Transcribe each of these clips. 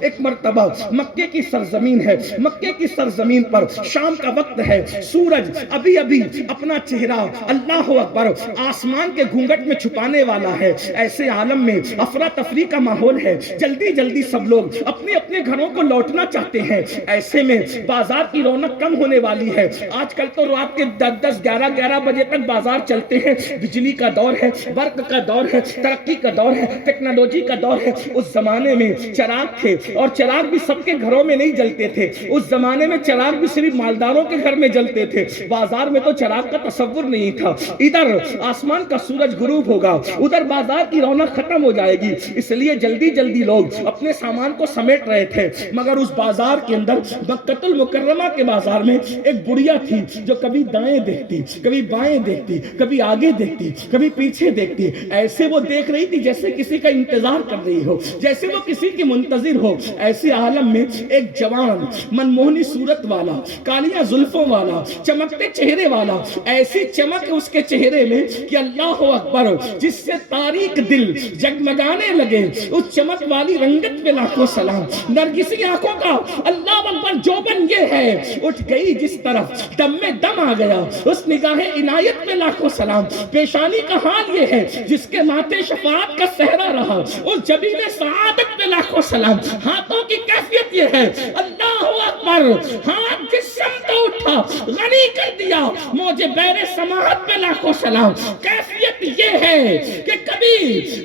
ایک مرتبہ مکے کی سرزمین ہے، مکے کی سرزمین پر شام کا وقت ہے، سورج ابھی ابھی اپنا چہرہ اللہ اکبر آسمان کے گھونگٹ میں چھپانے والا ہے۔ ایسے عالم میں افراتفری کا ماحول ہے، جلدی جلدی سب لوگ اپنے اپنے گھروں کو لوٹنا چاہتے ہیں۔ ایسے میں بازار کی رونق کم ہونے والی ہے۔ آج کل تو رات کے 10 11 بجے تک بازار چلتے ہیں، بجلی کا دور ہے، برق کا دور ہے، ترقی کا دور ہے، ٹیکنالوجی کا دور ہے۔ اس زمانے میں چراغ تھے، اور چراغ بھی سب کے گھروں میں نہیں جلتے تھے۔ اس زمانے میں چراغ بھی صرف مالداروں کے گھر میں جلتے تھے، بازار میں تو چراغ کا تصور نہیں تھا۔ ادھر آسمان کا سورج غروب ہوگا، ادھر بازار کی رونق ختم ہو جائے گی، اس لیے جلدی جلدی لوگ اپنے سامان کو سمیٹ رہے تھے۔ مگر اس بازار کے اندر مکہ المکرمہ کے بازار میں ایک بڑھیا تھی جو کبھی دائیں دیکھتی، کبھی بائیں دیکھتی، کبھی آگے دیکھتی، کبھی پیچھے دیکھتی۔ ایسے وہ دیکھ رہی تھی جیسے کسی کا انتظار کر رہی ہو، جیسے وہ کسی کی منتظر ہو۔ ایسے عالم میں ایک جوان منموہنی صورت والا، کالیاں زلفوں والا، چمکتے چہرے والا، ایسی چمک اس کے چہرے میں کہ اللہ اکبر، جس سے تاریک دل جگمگانے لگے۔ اس چمک والی رنگت پہ لاکھوں سلام۔ نرگسی آنکھوں کا اللہ اکبر جوبن یہ ہے، اٹھ گئی جس طرف دم میں دم آ گیا۔ اس نگاہ عنایت پہ لاکھوں سلام۔ پیشانی کا حال یہ ہے جس کے ماتھے شفاعت کا صحرا رہا، اس جبین سعادت پہ لاکھوں سلام۔ ہاتھوں کی کیفیت یہ ہے، اللہ اکبر، ہاتھ جس سمت اٹھا غنی کر دیا، موجے بیر سماحت پہ لاکھوں سلام۔ کیفیت یہ ہے کہ کبھی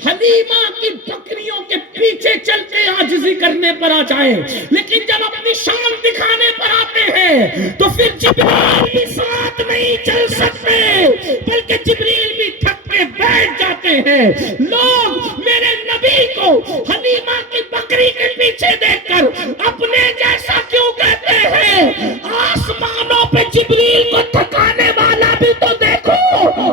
حلیمہ کی بکریوں کے پیچھے چلتے عاجزی کرنے پر آ جائیں، لیکن جب اپنی شان دکھانے پر آتے ہیں تو پھر جبریل بھی ساتھ نہیں چل سکتے، بلکہ جبریل بھی تھک کے بیٹھ جاتے ہیں۔ لوگ میرے نبی کو حلیمہ کی بکری کے پیچھے دیکھ کر اپنے جیسا کیوں کہتے ہیں؟ آسمانوں پہ جبریل کو تھکانے والا بھی تو دیکھو۔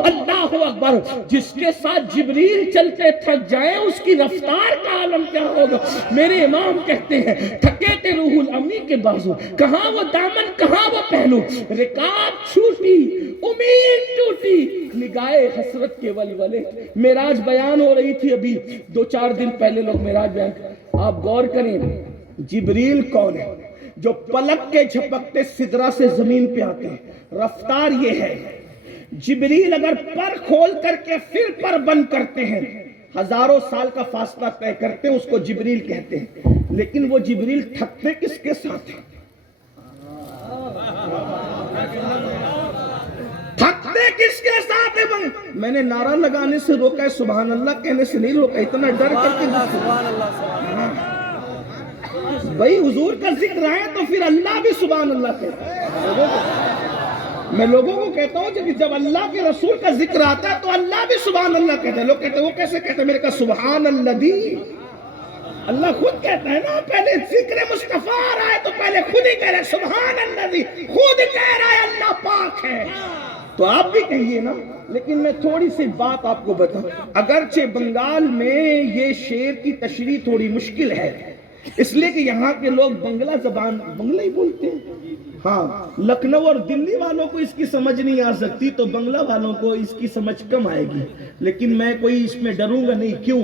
اللہ اکبر، جس کے ساتھ جبریل چلتے تھک جائیں اس کی رفتار کا عالم کیا ہوگا۔ میرے امام کہتے ہیں تھکے تھے روح الامی کے بازو، کہاں وہ دامن کہاں وہ پہلو، رکاب چھوٹی امید ٹوٹی، نگاہ حسرت کے ولولے۔ معراج بیان ہو رہی تھی ابھی 2-4 دن پہلے، لوگ معراج بیان کریں۔ آپ غور کریں جبریل کون ہے؟ جو پلک کے جھپکتے سدرہ سے زمین پہ آتے ہیں۔ رفتار یہ ہے، جبریل اگر پر کھول کر کے پھر پر بند کرتے ہیں، ہزاروں سال کا فاصلہ طے کرتے ہیں، اس کو جبریل کہتے ہیں۔ لیکن وہ جبریل تھکتے کس کے ساتھ ہیں؟ تھکتے کس کے ساتھ ہے؟ میں نے نعرہ لگانے سے روکا ہے، سبحان اللہ کہنے سے نہیں روکا، اتنا ڈر کر کے بھائی حضور کا ذکر آئے تو پھر اللہ بھی سبحان اللہ کہتا ہے۔ میں لوگوں کو کہتا ہوں جب اللہ کے رسول کا ذکر آتا ہے تو اللہ بھی سبحان اللہ کہتا ہے۔ لوگ کہتے ہیں وہ کیسے کہتے ہیں؟ میرے کہا سبحان الذی، اللہ خود کہتا ہے نا، پہلے ذکر مصطفیٰ آ رہا ہے تو پہلے خود ہی کہہ رہے ہیں سبحان الذی، خود کہہ رہا ہے اللہ پاک ہے، تو آپ بھی کہیے نا۔ لیکن میں تھوڑی سی بات آپ کو بتاؤں، اگرچہ بنگال میں یہ شعر کی تشریح تھوڑی مشکل ہے، اس لیے کہ یہاں کے لوگ بنگلہ زبان بنگلہ ہی بولتے ہیں۔ ہاں، لکھنؤ اور دلی والوں کو اس کی سمجھ نہیں آ سکتی تو بنگلہ والوں کو اس کی سمجھ کم آئے گی، لیکن میں کوئی اس میں ڈروں گا نہیں۔ کیوں؟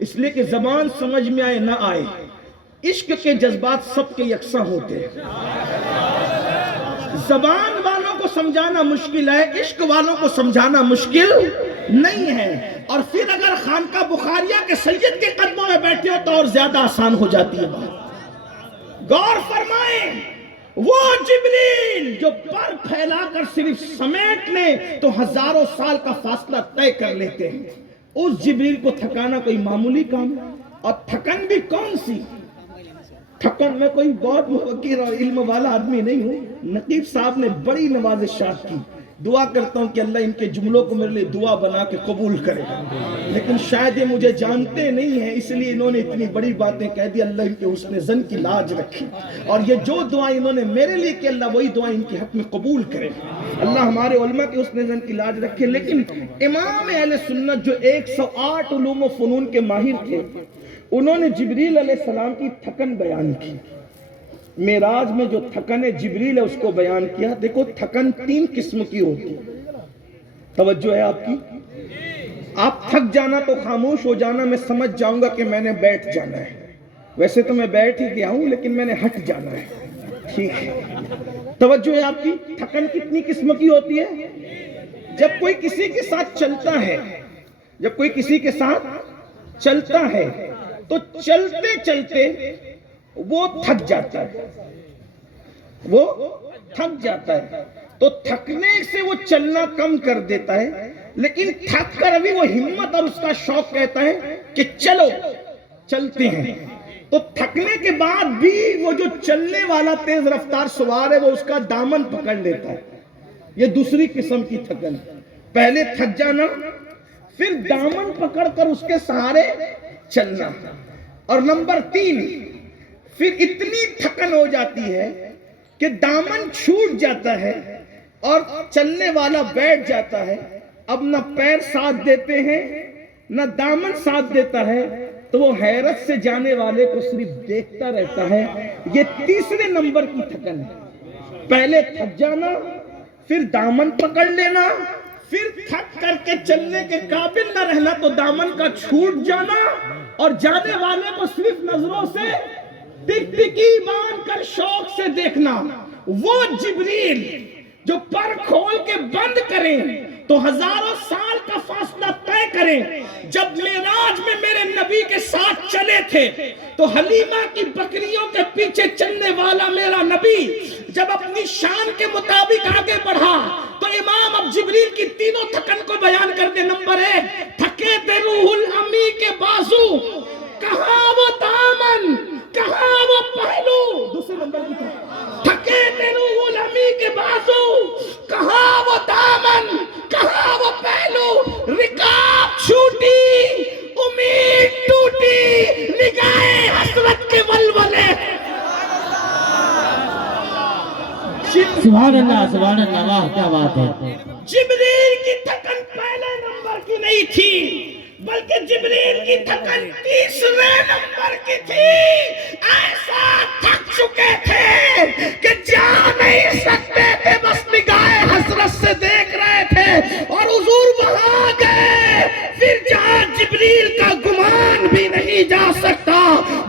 اس لیے کہ زبان سمجھ میں آئے نہ آئے، عشق کے جذبات سب کے یکساں ہوتے ہیں۔ زبان والوں کو سمجھانا مشکل ہے، عشق والوں کو سمجھانا مشکل نہیں ہے۔ اور پھر اگر خانقاہ بخاریہ کے سید کے قدموں میں بیٹھے ہو تو اور زیادہ آسان ہو جاتی ہے بات۔ غور فرمائیں، وہ جبریل جو پر پھیلا کر صرف سمیٹ لیں تو ہزاروں سال کا فاصلہ طے کر لیتے ہیں، اس جبریل کو تھکانا کوئی معمولی کام ہے۔ اور تھکن بھی کون سی تھکن؟ میں کوئی بہت مفکر اور علم والا آدمی نہیں ہوں، نقیب صاحب نے بڑی نوازشات کی، دعا کرتا ہوں کہ اللہ ان کے جملوں کو میرے لیے دعا بنا کے قبول کرے، لیکن شاید یہ مجھے جانتے نہیں ہیں اس لیے انہوں نے اتنی بڑی باتیں کہہ دی۔ اللہ ان کے حسن ظن کی لاج رکھے، اور یہ جو دعائیں انہوں نے میرے لیے کی اللہ وہی دعائیں ان کے حق میں قبول کرے۔ اللہ ہمارے علماء کے حسن ظن کی لاج رکھے۔ لیکن امام اہل سنت جو 108 علوم و فنون کے ماہر تھے، انہوں نے جبریل علیہ السلام کی تھکن بیان کی۔ معراج میں جو تھکن جبریل ہے اس کو بیان کیا۔ دیکھو تھکن 3 قسم کی ہوتی ہے، توجہ ہے آپ کی؟ آپ تھک جانا تو خاموش ہو جانا، میں سمجھ جاؤں گا کہ میں نے بیٹھ جانا ہے۔ ویسے تو میں بیٹھ ہی گیا ہوں لیکن میں نے ہٹ جانا ہے. ٹھیک ہے, توجہ ہے آپ کی. تھکن کتنی قسم کی ہوتی ہے؟ جب کوئی کسی کے ساتھ چلتا ہے, جب کوئی کسی کے ساتھ چلتا ہے تو چلتے چلتے وہ تھک جاتا ہے, وہ تھک جاتا ہے. تو تھکنے سے وہ چلنا کم کر دیتا ہے, لیکن تھک کر ابھی وہ ہمت اور اس کا شوق کہتا ہے کہ چلو, چلتے ہیں. تو تھکنے کے بعد بھی وہ جو چلنے والا تیز رفتار سوار ہے وہ اس کا دامن پکڑ لیتا ہے. یہ دوسری قسم کی تھکن. پہلے تھک جانا, پھر دامن پکڑ کر اس کے سہارے چلنا. اور نمبر 3, پھر اتنی تھکن ہو جاتی ہے کہ دامن چھوٹ جاتا ہے اور چلنے والا بیٹھ جاتا ہے. اب نہ پیر ساتھ دیتے ہیں نہ دامن ساتھ دیتا ہے, تو وہ حیرت سے جانے والے کو صرف دیکھتا رہتا ہے. یہ تیسرے نمبر کی تھکن ہے. پہلے تھک جانا, پھر دامن پکڑ لینا, پھر تھک کر کے چلنے کے قابل نہ رہنا تو دامن کا چھوٹ جانا, اور جانے والے کو صرف نظروں سے ٹک ٹکی باندھ کر شوق سے دیکھنا. وہ جبریل جو پر کھول کے بند کریں تو ہزاروں سال کا فاصلہ طے کریں. جب معراج میں میرے نبی کے ساتھ چلے تھے تو حلیمہ کی بکریوں کے پیچھے چلنے والا میرا نبی جب اپنی شان کے مطابق آگے بڑھا تو امام اب جبریل کی تینوں تھکن کو بیان کر دے. نمبر 1, تھکے تھے روح الامی کے بازو, کہاں وہ دامن, کہاں وہ پہلو. دوسرے نمبر کی تھکے تھے روح الامی کے بازو, کہاں وہ دامن, کہاں وہ پہلو. رکاب چھوٹی, امید ٹوٹی, نگاہیں حسرت کے ولولے. سبحان اللہ, سبحان اللہ, واہ کیا بات ہے. جبریل کی تھکن پہلے نمبر کی نہیں تھی, بلکہ جبریل کی تھکن تیسرے نمبر کی تھی. ایسا تھک چکے تھے کہ جا نہیں سکتے تھے, بس نگاہ حسرت سے دیکھ رہے تھے, اور حضور وہاں گئے پھر جہاں جبریل کا گمان بھی نہیں جا سکتا.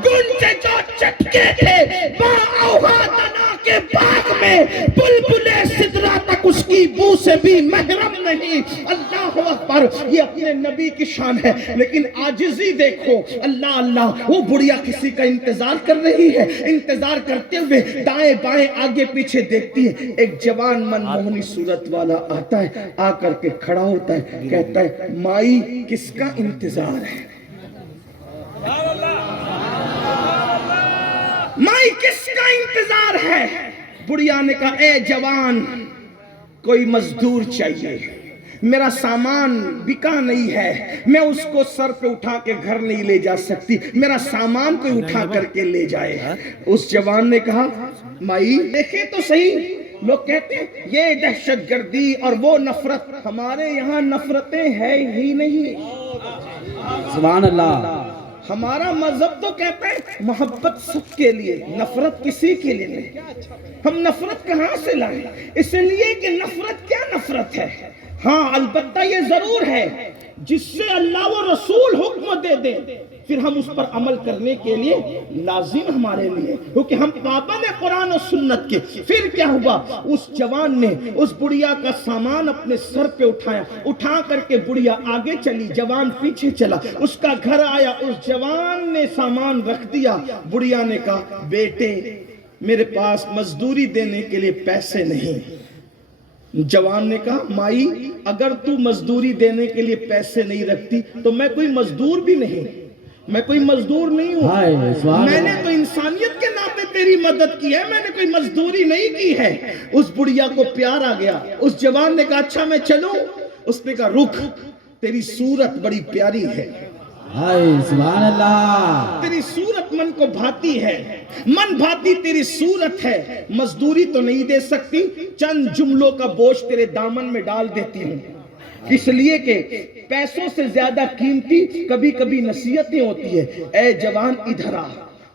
گنج جو چٹکے تھے وہاں اوہادنا کے باغ میں بلبلے سدرا تک اس کی بو سے بھی محرم نہیں. اللہ اکبر, یہ اپنے نبی کی شان ہے. لیکن عاجزی دیکھو, اللہ اللہ, وہ بڑھیا کسی کا انتظار کر رہی ہے, انتظار کرتے ہوئے دائیں بائیں آگے پیچھے دیکھتی ہے. ایک جوان من موہنی صورت والا آتا ہے, آ کر کے کھڑا ہوتا ہے, کہتا ہے مائی کس کا انتظار ہے, مائی کس کا انتظار ہے. بڑھیا نے کہا اے جوان, کوئی مزدور چاہیے, میرا سامان بکا نہیں ہے, میں اس کو سر پہ اٹھا کے گھر نہیں لے جا سکتی, میرا سامان کوئی اٹھا کر کے لے جائے. اس جوان نے کہا مائی دیکھیں تو صحیح, لوگ کہتے ہیں یہ دہشت گردی اور وہ نفرت, ہمارے یہاں نفرتیں ہے ہی نہیں. سبحان اللہ. ہمارا مذہب تو کہتا ہے محبت سب کے لیے, نفرت کسی کے لیے نہیں. ہم نفرت کہاں سے لائیں؟ اس لیے کہ نفرت کیا نفرت ہے. ہاں البتہ یہ ضرور ہے جس سے اللہ و رسول حکم دے دے پھر ہم اس پر عمل کرنے کے لیے لازم ہمارے لیے, کیونکہ ہم پابند ہیں قرآن و سنت کے. پھر کیا ہوا, اس جوان نے اس بڑھیا کا سامان اپنے سر پہ اٹھایا, اٹھا کر کے بڑھیا آگے چلی, جوان پیچھے چلا. اس کا گھر آیا, اس جوان نے سامان رکھ دیا. بڑھیا نے کہا بیٹے میرے پاس مزدوری دینے کے لیے پیسے نہیں. جوان نے کہا مائی اگر تو مزدوری دینے کے لیے پیسے نہیں رکھتی تو میں کوئی مزدور بھی نہیں, میں کوئی مزدور نہیں ہوں, میں نے تو انسانیت کے ناطے تیری مدد کی ہے, میں نے کوئی مزدوری نہیں کی ہے. اس بڑھیا کو پیار آ گیا. اس جوان نے کہا اچھا میں چلوں. اس نے کہا رک, تیری صورت بڑی پیاری ہے, سبحان اللہ, تیری صورت من کو بھاتی ہے, من بھاتی تیری صورت ہے, مزدوری تو نہیں دے سکتی, چند جملوں کا بوجھ تیرے دامن میں ڈال دیتی ہوں. اس لیے کہ پیسوں سے زیادہ قیمتی کبھی کبھی نصیحتیں ہوتی ہے. اے جوان ادھر آ,